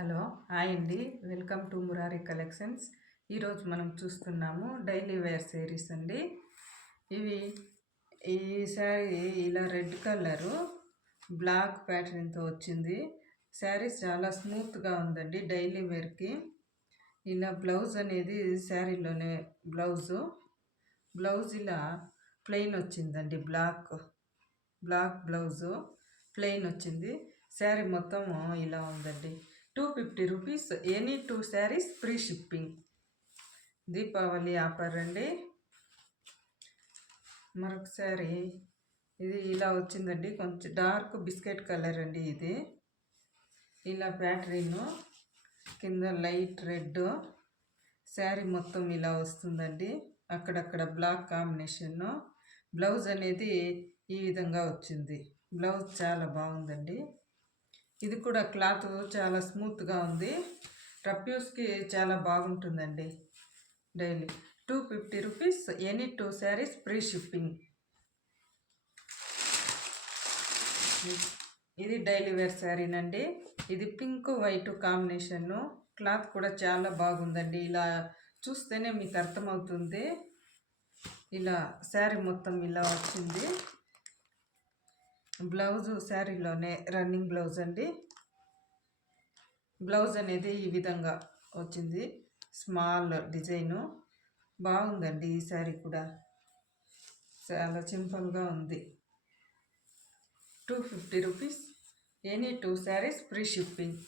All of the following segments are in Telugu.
హలో హాయ్ అండి, వెల్కమ్ టు మురారి కలెక్షన్స్. ఈరోజు మనం చూస్తున్నాము డైలీ వేర్ శారీస్ అండి. ఇవి ఈ శారీ ఇలా రెడ్ కలరు బ్లాక్ ప్యాటర్న్తో వచ్చింది. శారీస్ చాలా స్మూత్గా ఉందండి డైలీ వేర్కి. ఇలా బ్లౌజ్ అనేది శారీలోనే బ్లౌజ్ ఇలా ప్లెయిన్ వచ్చిందండి. బ్లాక్ బ్లౌజు ప్లెయిన్ వచ్చింది. శారీ మొత్తం ఇలా ఉందండి. 250 rupees, any 2 saris free shipping. Deepavali offer అండి. మరొక శారీ ఇది ఇలా వచ్చిందండి. కొంచెం డార్క్ బిస్కెట్ కలర్ అండి. ఇది ఇలా ప్యాటర్న్ కింద లైట్ రెడ్, శారీ మొత్తం ఇలా వస్తుందండి. అక్కడక్కడ బ్లాక్ కాంబినేషన్. బ్లౌజ్ అనేది ఈ విధంగా వచ్చింది. బ్లౌజ్ చాలా బాగుందండి. ఇది కూడా క్లాత్ చాలా స్మూత్గా ఉంది. రఫ్యూస్కి చాలా బాగుంటుందండి. Daily 250 rupees, any 2 saris free shipping. ఇది డైలీ వేర్ శారీనండి. ఇది పింక్ వైట్ కాంబినేషను. క్లాత్ కూడా చాలా బాగుందండి. ఇలా చూస్తేనే మీకు అర్థమవుతుంది. ఇలా శారీ మొత్తం ఇలా వచ్చింది. బ్లౌజు శారీలోనే రన్నింగ్ బ్లౌజ్ అండి. బ్లౌజ్ అనేది ఈ విధంగా వచ్చింది. స్మాల్ డిజైను బాగుందండి. ఈ శారీ కూడా చాలా సింపుల్గా ఉంది. 250 rupees, any 2 saris free shipping.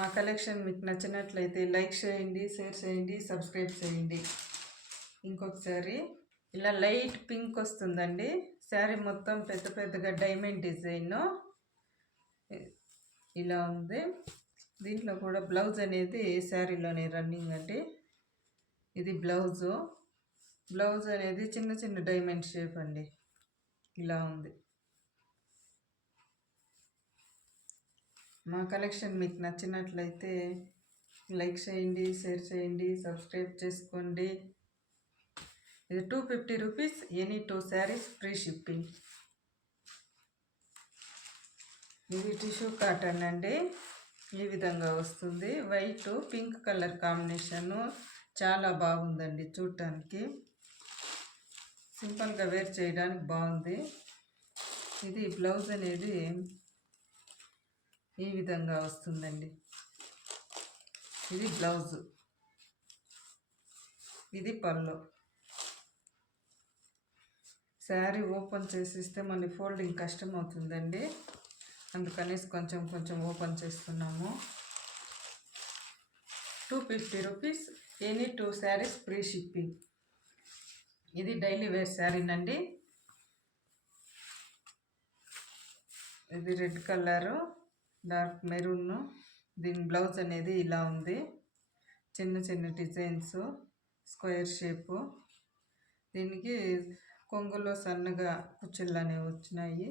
మా కలెక్షన్ మీకు నచ్చినట్లయితే లైక్ చేయండి, షేర్ చేయండి, సబ్స్క్రైబ్ చేయండి. ఇంకొకసారి ఇలా లైట్ పింక్ వస్తుందండి. శారీ మొత్తం పెద్ద పెద్దగా డైమండ్ డిజైన్ ఇలా ఉంది. దీంట్లో కూడా బ్లౌజ్ అనేది శారీలోనే రన్నింగ్ అండి. ఇది బ్లౌజ్ అనేది చిన్న చిన్న డైమండ్ షేప్ అండి. ఇలా ఉంది. మా కలెక్షన్ మీకు నచ్చినట్లయితే లైక్ చేయండి, షేర్ చేయండి, సబ్స్క్రైబ్ చేసుకోండి. ఇది 250 rupees, any 2 saris free shipping. ఇది టిష్యూ కాటన్ అండి. ఈ విధంగా వస్తుంది. వైట్ పింక్ కలర్ కాంబినేషను చాలా బాగుందండి. చూడటానికి సింపుల్గా వేర్ చేయడానికి బాగుంది. ఇది బ్లౌజ్ అనేది ఈ విధంగా వస్తుందండి. ఇది బ్లౌజు, ఇది పళ్ళు. శారీ ఓపెన్ చేసిస్తే మళ్ళీ ఫోల్డింగ్ కష్టం అవుతుందండి. అందుకనేసి కొంచెం ఓపెన్ చేస్తున్నాము. 250 rupees, any 2 saris free shipping. ఇది డైలీ వేర్ శారీనండి. ఇది రెడ్ కలరు, డార్క్ మెరూన్. దీని బ్లౌజ్ అనేది ఇలా ఉంది. చిన్న చిన్న డిజైన్స్, స్క్వేర్ షేపు. దీనికి కొంగులో సన్నగా కుచ్చుళ్ళు అనేవి వచ్చినాయి.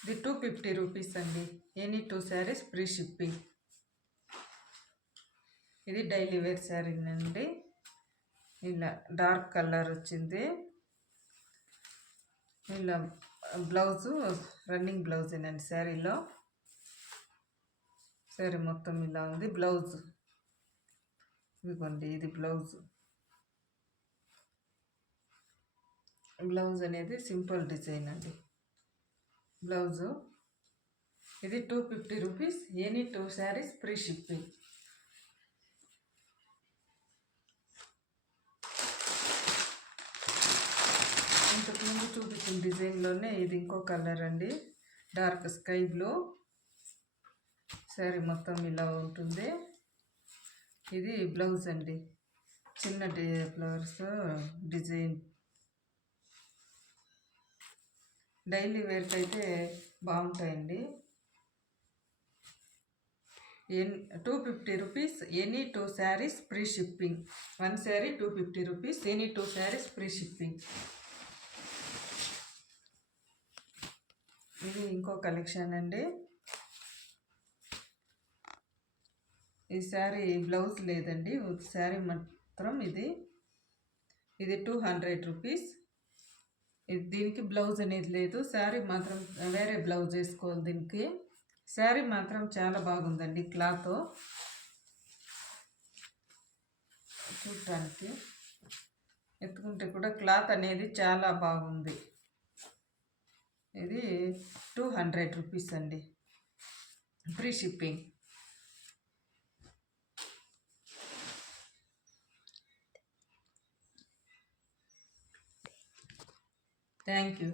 ఇది 250 రూపీస్ అండి. Any 2 saris free shipping. ఇది డైలీ వేర్ శారీనండి. ఇలా డార్క్ కలర్ వచ్చింది. ఇలా బ్లౌజు రన్నింగ్ బ్లౌజేనండి. శారీలో శారీ మొత్తం ఇలా ఉంది. బ్లౌజ్ ఇదిగోండి, ఇది బ్లౌజ్ అనేది సింపుల్ డిజైన్ అండి. బ్లౌజు ఇది 250 rupees, any 2 saris free shipping. ఇంతకుముందు చూపించిన డిజైన్లోనే ఇది ఇంకో కలర్ అండి. Dark sky blue. శారీ మొత్తం ఇలా ఉంటుంది. ఇది బ్లౌజ్ అండి. చిన్న ఫ్లవర్స్ డిజైన్. డైలీ వేర్కి అయితే బాగుంటాయండి. 250 rupees, any 2 saris free shipping. 1 sari 250 rupees, any 2 saris free shipping. ఇది ఇంకో కలెక్షన్ అండి. ఈ శారీ బ్లౌజ్ లేదండి, శారీ మాత్రం ఇది 200 రూపీస్. దీనికి బ్లౌజ్ అనేది లేదు. శారీ మాత్రం వేరే బ్లౌజ్ వేసుకోవాలి దీనికి. శారీ మాత్రం చాలా బాగుందండి. క్లాత్ చూడటానికి ఎత్తుకుంటే కూడా క్లాత్ అనేది చాలా బాగుంది. ఇది 200 రూపీస్ అండి, ఫ్రీ షిప్పింగ్. Thank you.